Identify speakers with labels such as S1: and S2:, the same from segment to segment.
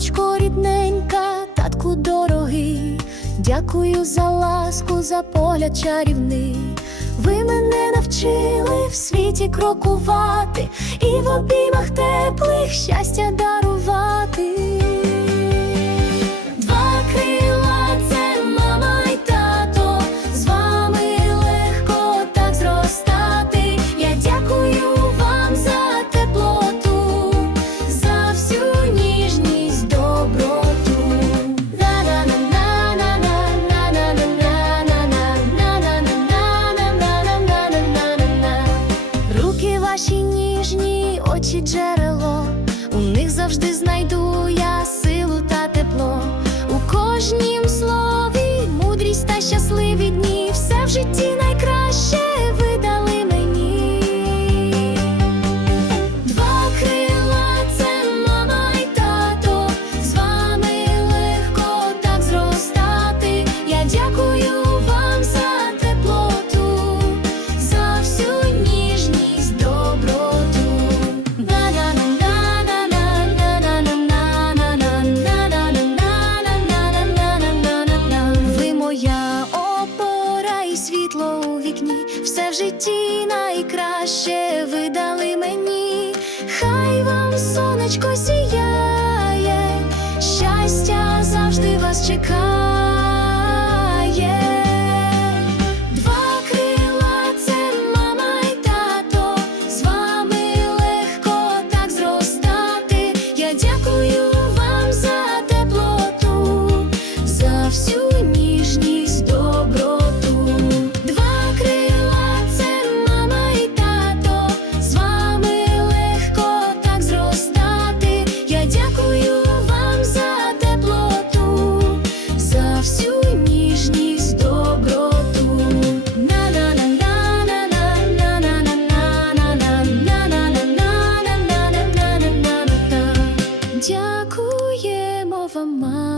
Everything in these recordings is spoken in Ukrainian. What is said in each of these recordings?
S1: Мамочко рідненька, татку дорогий, дякую за ласку, за погляд чарівний. Ви мене навчили в світі крокувати і в обіймах теплих щастя дарувати. джерело, у них завжди знайду я силу та тепло у кожнім. все в житті найкраще ви дали мені, хай вам сонечко сіяє, щастя завжди вас чекає.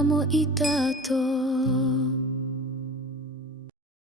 S1: もいたと」